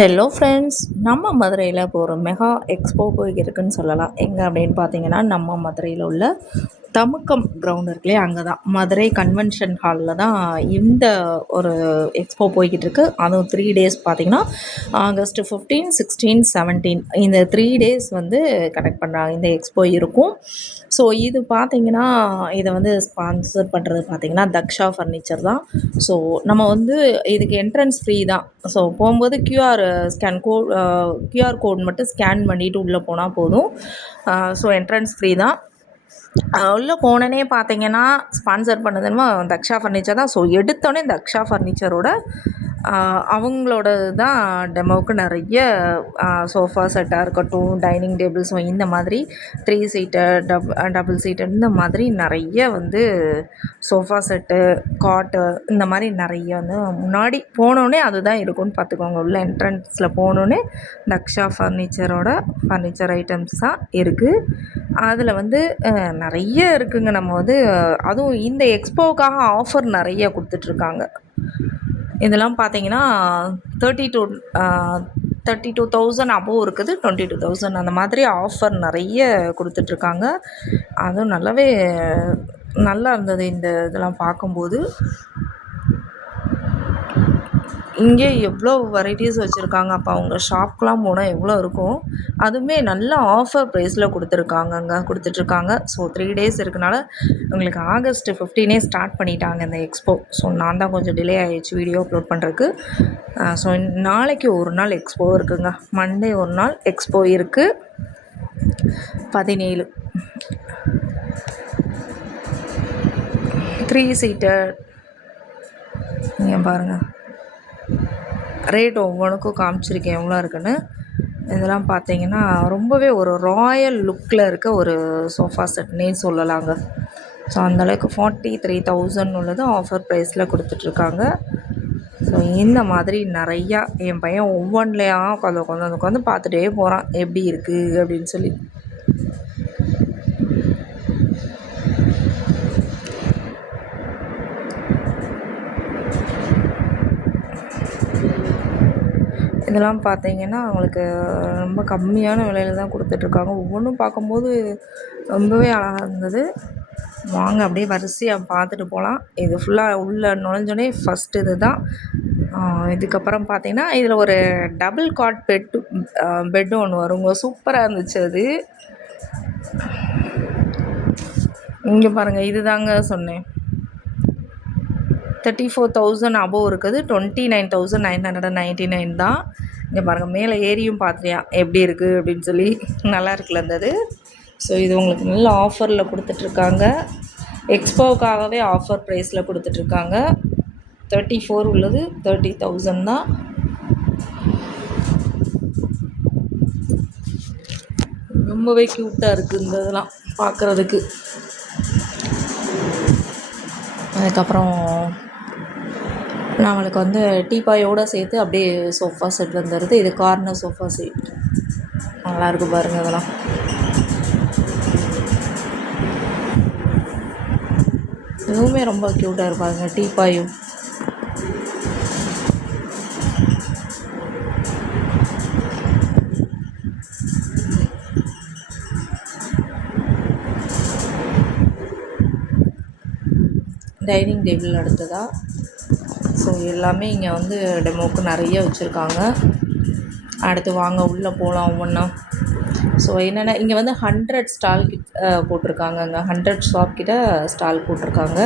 Hello friends, நம்ம மதுரையில் இப்போ ஒரு மெகா எக்ஸ்போ போய்கிருக்குன்னு சொல்லலாம். எங்கே அப்படின்னு பார்த்தீங்கன்னா, நம்ம மதுரையில் உள்ள தமுக்கம் கிரவுண்ட் இருக்குல்லையே, அங்கே தான் மதுரை கன்வென்ஷன் ஹாலில் தான் இந்த ஒரு எக்ஸ்போ போய்கிட்டு இருக்கு. அதுவும் 3 டேஸ் பார்த்தீங்கன்னா, ஆகஸ்ட் 15, 16, 17 இந்த 3 டேஸ் வந்து கனெக்ட் பண்ணுறாங்க. இந்த எக்ஸ்போ இருக்கும். ஸோ இது பார்த்தீங்கன்னா, இதை வந்து ஸ்பான்சர் பண்ணுறது பார்த்தீங்கன்னா தக்ஷா ஃபர்னிச்சர் தான். ஸோ நம்ம வந்து இதுக்கு என்ட்ரன்ஸ் ஃப்ரீ தான். ஸோ போகும்போது கியூஆர் கோட் மட்டும் ஸ்கேன் பண்ணிவிட்டு உள்ளே போனால் போதும். ஸோ என்ட்ரன்ஸ் ஃப்ரீ தான். உள்ளே போனோன்னே பார்த்தீங்கன்னா, ஸ்பான்சர் பண்ணது தக்ஷா ஃபர்னிச்சர் தான். ஸோ எடுத்தோடனே தக்ஷா ஃபர்னிச்சரோட அவங்களோட தான் டெமோவுக்கு நிறைய சோஃபா செட்டாக இருக்கட்டும், டைனிங் டேபிள், ஸோ இந்த மாதிரி 3 சீட்டர், டபுள் சீட்டர் இந்த மாதிரி நிறைய வந்து சோஃபா செட்டு, காட்டு இந்த மாதிரி நிறைய வந்து முன்னாடி போனோடனே அதுதான் இருக்கும்னு பார்த்துக்கோங்க. உள்ள என்ட்ரன்ஸில் போனோடனே தக்ஷா ஃபர்னிச்சரோட ஃபர்னிச்சர் ஐட்டம்ஸ் தான் இருக்குது. அதில் வந்து நிறைய இருக்குதுங்க. நம்ம வந்து அதுவும் இந்த எக்ஸ்போவுக்காக ஆஃபர் நிறைய கொடுத்துட்ருக்காங்க. இதெல்லாம் பார்த்தீங்கன்னா 32,000 அபோவ் இருக்குது, 22,000 அந்த மாதிரி ஆஃபர் நிறைய கொடுத்துட்ருக்காங்க. அதுவும் நல்லா இருந்தது இந்த இதெல்லாம் பார்க்கும்போது. இங்கே எவ்வளோ வெரைட்டிஸ் வச்சுருக்காங்க. அப்போ அவங்க ஷாப்க்கெலாம் போனால் எவ்வளோ இருக்கும். அதுவுமே நல்ல ஆஃபர் ப்ரைஸில் கொடுத்துட்ருக்காங்க. ஸோ 3 டேஸ் இருக்கனால உங்களுக்கு ஆகஸ்ட் 15 ஸ்டார்ட் பண்ணிட்டாங்க இந்த எக்ஸ்போ. ஸோ நான் தான் கொஞ்சம் டிலே ஆகிடுச்சு வீடியோ அப்லோட் பண்ணுறதுக்கு. ஸோ நாளைக்கு ஒரு நாள் எக்ஸ்போ இருக்குதுங்க. மண்டே ஒரு நாள் எக்ஸ்போ இருக்குது. 17 3 சீட்டர் நீங்கள் பாருங்கள். ரேட் ஒவ்வொன்றுக்கும் காமிச்சிருக்கேன் எவ்வளோ இருக்குன்னு. இதெல்லாம் பார்த்தீங்கன்னா ரொம்பவே ஒரு ராயல் லுக்கில் இருக்க ஒரு சோஃபா செட்னே சொல்லலாங்க. ஸோ அந்தளவுக்கு 43,000 உள்ளது ஆஃபர் ப்ரைஸில் கொடுத்துட்ருக்காங்க. ஸோ இந்த மாதிரி நிறையா என் பையன் ஒவ்வொன்றிலையா உட்காந்து பார்த்துட்டே போகிறான், எப்படி இருக்குது அப்படின்னு சொல்லி. இதெல்லாம் பார்த்தீங்கன்னா அவங்களுக்கு ரொம்ப கம்மியான விலையில தான் கொடுத்துட்ருக்காங்க. ஒவ்வொன்றும் பார்க்கும்போது ரொம்பவே அழகாக இருந்தது. வாங்க அப்படியே வரிசையாக பார்த்துட்டு போகலாம். இது ஃபுல்லாக உள்ளே நுழைஞ்சோடனே ஃபஸ்ட்டு இது தான். இதுக்கப்புறம் பார்த்தீங்கன்னா இதில் ஒரு டபுள் காட் பெட்டு ஒன்று வருங்க. சூப்பராக இருந்துச்சு அது. இங்கே பாருங்கள், இது தாங்க சொன்னேன். 34,000 அபோவ் இருக்குது. 29,999 தான். இங்கே பாருங்கள், மேலே ஏரியும் பார்த்தியா எப்படி இருக்குது அப்படின்னு சொல்லி. நல்லா இருக்குல்ல இருந்தது. ஸோ இது உங்களுக்கு நல்ல ஆஃபரில் கொடுத்துட்ருக்காங்க. எக்ஸ்போவுக்காகவே ஆஃபர் ப்ரைஸில் கொடுத்துட்ருக்காங்க. 34 உள்ளது 30,000 தான். ரொம்பவே க்யூட்டாக இருக்குது இந்த இதெல்லாம் பார்க்குறதுக்கு. அதுக்கப்புறம் நம்மளுக்கு வந்து டீப்பாயோடு சேர்த்து அப்படியே சோஃபா செட் வந்துடுது. இது கார்னர் சோஃபா செட். நல்லாயிருக்கு பாருங்கள். அதெல்லாம் இதுவுமே ரொம்ப க்யூட்டாக இருப்பாங்க. டீப்பாயும் டைனிங் டேபிள் அடுத்ததா. ஸோ எல்லாமே இங்கே வந்து டெமோவுக்கு நிறைய வச்சுருக்காங்க. அடுத்து வாங்க உள்ளே போகலாம் ஒவ்வொன்றா. ஸோ என்னென்ன இங்கே வந்து 100 ஸ்டால் போட்டிருக்காங்க. அங்கே 100 ஷாப் கிட்ட ஸ்டால் போட்டிருக்காங்க.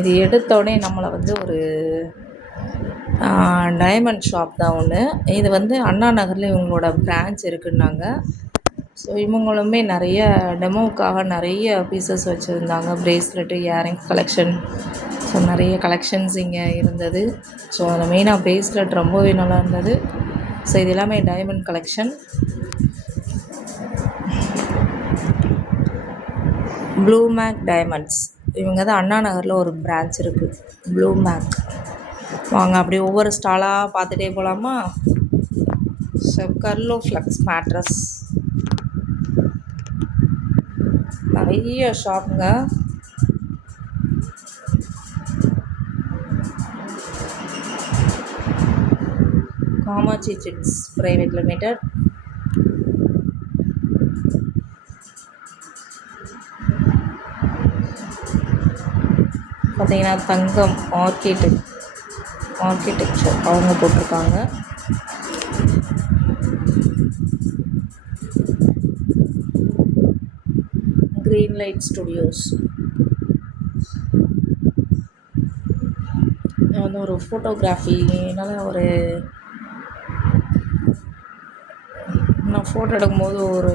இது எடுத்தோடனே நம்மளை வந்து ஒரு டைமண்ட் ஷாப் தான் ஒன்று. இது வந்து அண்ணா நகரில் இவங்களோட பிரான்ச் இருக்குன்னாங்க. ஸோ இவங்களுமே நிறைய டெமோவுக்காக நிறைய பீசஸ் வச்சுருந்தாங்க. ப்ரேஸ்லெட்டு, இயரிங்ஸ் கலெக்ஷன், ஸோ நிறைய கலெக்ஷன்ஸ் இங்கே இருந்தது. ஸோ அதில் மெயினாக ப்ரேஸ்லெட் ரொம்பவே நல்லா இருந்தது. ஸோ இது எல்லாமே diamond collection. Blue mac diamonds, இவங்க தான் அண்ணா நகரில் ஒரு பிரான்ச் இருக்குது, ப்ளூ மேக். வாங்க அப்படியே ஒவ்வொரு ஸ்டாலாக பார்த்துட்டே போகலாமா. ஸோ கர்லோ ஃப்ளக்ஸ் மேட்ரஸ், நிறைய ஷாப்புங்க. Kamakshi chits private limited. பார்த்தீங்கன்னா தங்கம் ஆர்கிடெக்சர் அவங்க போட்டிருக்காங்க. க்ரீன் லைட் ஸ்டுடியோஸ் வந்து ஒரு ஃபோட்டோகிராஃபினால நான் ஃபோட்டோ எடுக்கும்போது ஒரு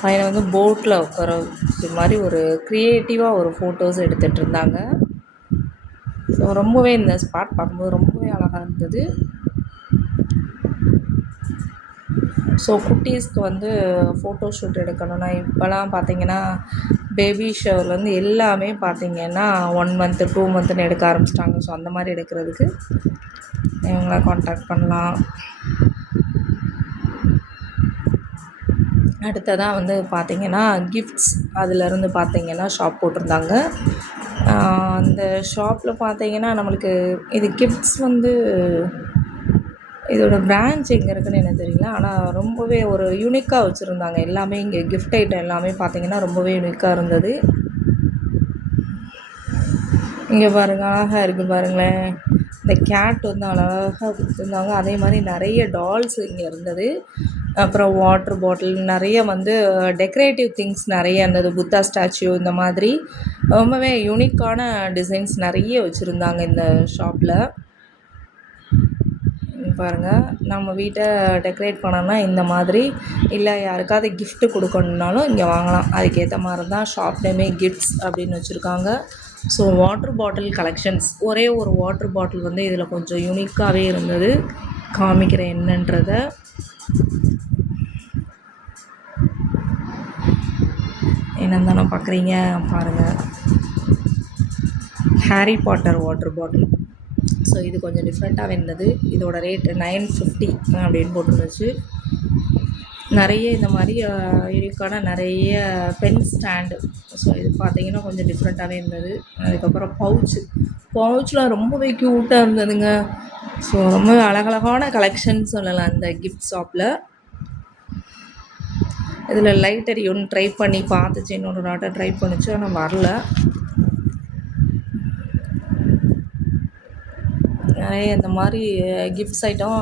பையனை வந்து போட்டில் உட்கார வச்ச மாதிரி ஒரு க்ரியேட்டிவாக ஒரு ஃபோட்டோஸ் எடுத்துகிட்டு இருந்தாங்க. ஸோ ரொம்பவே இந்த ஸ்பாட் பார்க்கும்போது ரொம்பவே அழகாக இருந்தது. ஸோ குட்டீஸ்க்கு வந்து ஃபோட்டோ ஷூட் எடுக்கணும்னா இப்போலாம் பார்த்திங்கன்னா பேபி ஷவர்லேருந்து எல்லாமே பார்த்திங்கன்னா 1 மந்த்து 2 மந்த்துன்னு எடுக்க ஆரம்பிச்சிட்டாங்க. ஸோ அந்த மாதிரி எடுக்கிறதுக்கு இவங்கள காண்டாக்ட் பண்ணலாம். அடுத்ததாக வந்து பார்த்திங்கன்னா கிஃப்ட்ஸ் அதிலேருந்து பார்த்திங்கன்னா ஷாப் போட்டிருந்தாங்க. அந்த ஷாப்பில் பார்த்திங்கன்னா நம்மளுக்கு இது கிஃப்ட்ஸ் வந்து இதோட பிரான்ச் எங்கே இருக்குதுன்னு எனக்கு தெரியல. ஆனால் ரொம்பவே ஒரு யூனிக்காக வச்சுருந்தாங்க எல்லாமே. இங்கே கிஃப்ட் ஐட்டம் எல்லாமே பார்த்திங்கன்னா ரொம்பவே யூனிக்காக இருந்தது. இங்கே பாருங்கள், அழகாக இருக்குது பாருங்களேன். இந்த கேட் வந்து அழகாக கொடுத்துருந்தாங்க. அதே மாதிரி நிறைய டால்ஸ் இங்கே இருந்தது. அப்புறம் வாட்டர் பாட்டில் நிறைய வந்து டெக்கரேட்டிவ் திங்ஸ் நிறைய இருந்தது. புத்தா ஸ்டாச்சு இந்த மாதிரி ரொம்பவே யூனிக்கான டிசைன்ஸ் நிறைய வச்சுருந்தாங்க இந்த ஷாப்பில். பாருங்கள், நம்ம வீட்டை டெக்கரேட் பண்ணோன்னா இந்த மாதிரி, இல்லை யாருக்காவது கிஃப்ட்டு கொடுக்கணுன்னாலும் இங்கே வாங்கலாம். அதுக்கேற்ற மாதிரி தான் ஷாப் நேமே கிஃப்ட்ஸ் அப்படின்னு வச்சுருக்காங்க. ஸோ வாட்டர் பாட்டில் கலெக்ஷன்ஸ், ஒரே ஒரு வாட்டர் பாட்டில் வந்து இதில் கொஞ்சம் யூனிக்காகவே இருந்தது. காமிக்கிறேன் என்னன்றதை. என்னன்னு தானே பார்க்குறீங்க, பாருங்கள். Harry Potter water bottle. So இது கொஞ்சம் டிஃப்ரெண்ட்டாகவே இருந்தது. இதோட ரேட்டு 950 அப்படின்னு போட்டுருந்துச்சு. நிறைய இந்த மாதிரி யூனிக்கான நிறைய பென் ஸ்டாண்டு. ஸோ இது பார்த்திங்கன்னா கொஞ்சம் டிஃப்ரெண்ட்டாகவே இருந்தது. அதுக்கப்புறம் பவுச்சில் ரொம்பவே க்யூட்டாக இருந்ததுங்க. ஸோ ரொம்ப அழகழகான கலெக்ஷன் சொல்லலாம் அந்த கிஃப்ட் ஷாப்பில். இதில் லைட்டர் ஒன்று ட்ரை பண்ணி பார்த்துச்சு, இன்னொரு டாட்டர் ட்ரை பண்ணிச்சு, ஆனால் வரல. நிறைய இந்த மாதிரி கிஃப்ட்ஸ் ஐட்டம்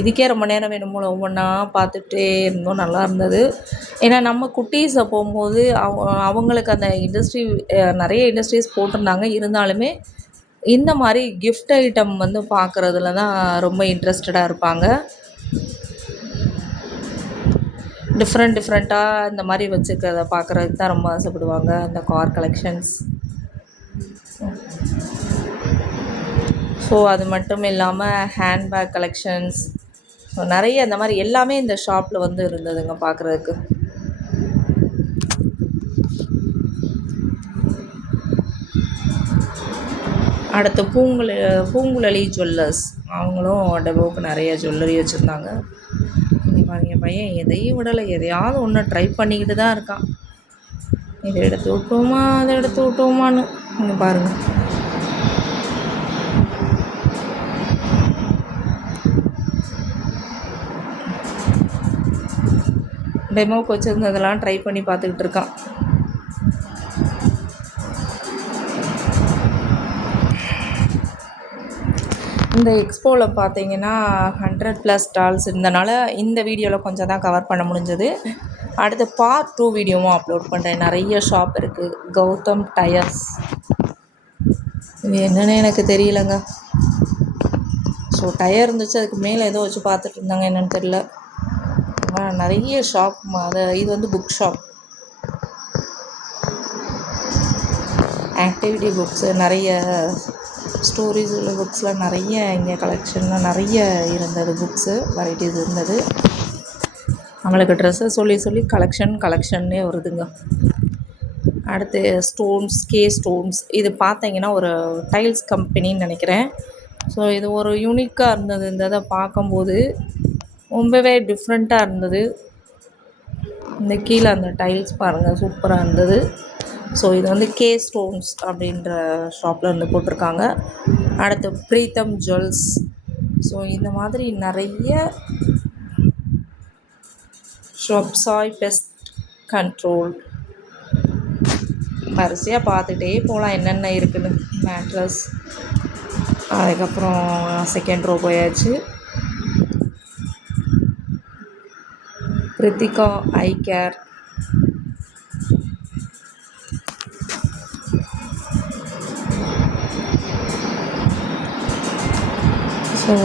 இதுக்கே ரொம்ப நேரம் வேணுமோ ஒவ்வொன்றா பார்த்துட்டே இருந்தோம். நல்லா இருந்தது. ஏன்னா நம்ம குட்டீஸை போகும்போது அவங்களுக்கு அந்த இண்டஸ்ட்ரி நிறைய இண்டஸ்ட்ரீஸ் போட்டிருந்தாங்க. இருந்தாலுமே இந்த மாதிரி கிஃப்ட் ஐட்டம் வந்து பார்க்குறதுல தான் ரொம்ப இன்ட்ரெஸ்டடாக இருப்பாங்க. டிஃப்ரெண்ட்டாக இந்த மாதிரி வச்சுருக்கிறத பார்க்குறதுக்கு தான் ரொம்ப ஆசைப்படுவாங்க. இந்த கார் கலெக்ஷன்ஸ். ஸோ அது மட்டும் இல்லாமல் ஹேண்ட்பேக் கலெக்ஷன்ஸ், ஸோ நிறைய இந்த மாதிரி எல்லாமே இந்த ஷாப்பில் வந்து இருந்ததுங்க பார்க்குறதுக்கு. அடுத்து பூங்குழலி ஜுவல்லர்ஸ், அவங்களும் டெபோவுக்கு நிறைய ஜுவல்லரி வச்சுருந்தாங்க. என் பையன் எதையும் விடலை, எதையாவது ஒன்று ட்ரை பண்ணிக்கிட்டு தான் இருக்கான். இதை எடுத்து விட்டோமா அதை எடுத்து விட்டோமான்னு. இங்கே பாருங்கள், டெமோவுக்கு வச்சுருந்ததெல்லாம் ட்ரை பண்ணி பார்த்துக்கிட்டு இருக்கான். இந்த எக்ஸ்போவில் பார்த்தீங்கன்னா 100+ ஸ்டால்ஸ் இருந்தனால இந்த வீடியோவில் கொஞ்சம் தான் கவர் பண்ண முடிஞ்சது. அடுத்து பார்ட் 2 வீடியோவும் அப்லோட் பண்ணுறேன். நிறைய ஷாப் இருக்குது. கௌதம் டயர்ஸ், இது என்னென்னு எனக்கு தெரியலங்க. ஸோ டயர் இருந்துச்சு, அதுக்கு மேலே ஏதோ வச்சு பார்த்துட்டு இருந்தாங்க, என்னென்னு தெரியல. நிறைய ஷாப். இது வந்து புக் ஷாப். ஆக்டிவிட்டி புக்ஸு, நிறைய ஸ்டோரிஸ் உள்ள புக்ஸ்லாம் நிறைய இங்கே கலெக்ஷன்லாம் நிறைய இருந்தது. புக்ஸு வெரைட்டிஸ் இருந்தது. நம்மளுக்கு ட்ரெஸ்ஸை சொல்லி கலெக்ஷன்னே வருதுங்க. அடுத்து ஸ்டோன்ஸ், ஸ்டோன்ஸ், இது பார்த்தீங்கன்னா ஒரு டைல்ஸ் கம்பெனின்னு நினைக்கிறேன். ஸோ இது ஒரு யூனிக்காக இருந்தது. இந்த இதை பார்க்கும்போது ரொம்பவே டிஃப்ரெண்ட்டாக இருந்தது. இந்த கீழே அந்த டைல்ஸ் பாருங்கள், சூப்பராக இருந்தது. ஸோ இது வந்து ஸ்டோன்ஸ் அப்படின்ற ஷாப்பில் வந்து போட்டிருக்காங்க. அடுத்து ப்ரீத்தம் ஜுவல்ஸ், ஸோ இந்த மாதிரி நிறைய ஷாப்ஸாய் பெஸ்ட் கண்ட்ரோல் வரிசையாக பார்த்துட்டே போகலாம் என்னென்ன இருக்குன்னு. மேட்ரஸ், அதுக்கப்புறம் செகண்ட் ரோ போயாச்சு. Rithika eye care, so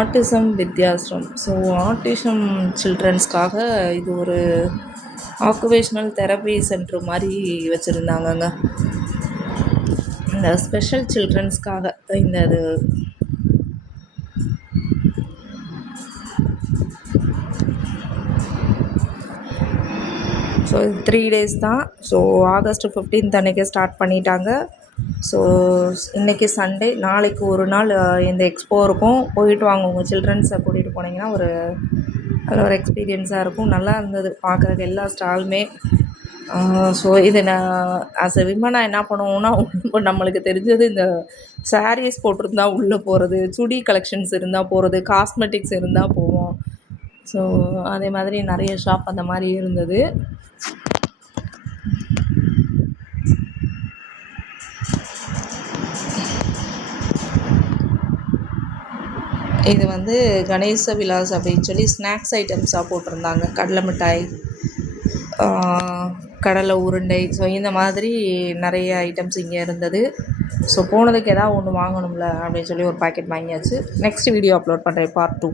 autism Vidyashram. So autism சில்ட்ரன்ஸ்க்காக இது ஒரு ஆக்குபேஷ்னல் தெரப்பி சென்டர் மாதிரி வச்சுருந்தாங்கங்க. இந்த ஸ்பெஷல் சில்ட்ரன்ஸ்க்காக இந்த இது ஸோ இது 3 days தான். ஸோ August 15th அன்றைக்கி ஸ்டார்ட் பண்ணிட்டாங்க. ஸோ இன்றைக்கி சண்டே, நாளைக்கு ஒரு நாள் இந்த எக்ஸ்போ இருக்கும். போயிட்டு வாங்க, உங்கள் சில்ட்ரன்ஸை கூட்டிகிட்டு போனீங்கன்னா நல்ல ஒரு எக்ஸ்பீரியன்ஸாக இருக்கும். நல்லா இருந்தது பார்க்குறதுக்கு எல்லா ஸ்டாலுமே. ஸோ இது நான் ஆஸ் எ விமனாக என்ன பண்ணுவோம்னா, இப்போ நம்மளுக்கு தெரிஞ்சது இந்த சாரீஸ் போட்டிருந்தா உள்ளே போகிறது, சுடி கலெக்ஷன்ஸ் இருந்தால் போகிறது, காஸ்மெட்டிக்ஸ் இருந்தால் போவோம். ஸோ அதே மாதிரி நிறைய ஷாப் அந்த மாதிரி இருந்தது. இது வந்து கணேச விலாஸ் அப்படின்னு சொல்லி ஸ்நாக்ஸ் ஐட்டம்ஸாக போட்டிருந்தாங்க. கடலை மிட்டாய், கடலை உருண்டை, ஸோ இந்த மாதிரி நிறைய ஐட்டம்ஸ் இங்கே இருந்தது. ஸோ போனதுக்கு எதாவது ஒன்று வாங்கணும்ல அப்படின்னு சொல்லி ஒரு பாக்கெட் வாங்கியாச்சு. நெக்ஸ்ட் வீடியோ அப்லோட் பண்ணுறேன், பார்ட் 2.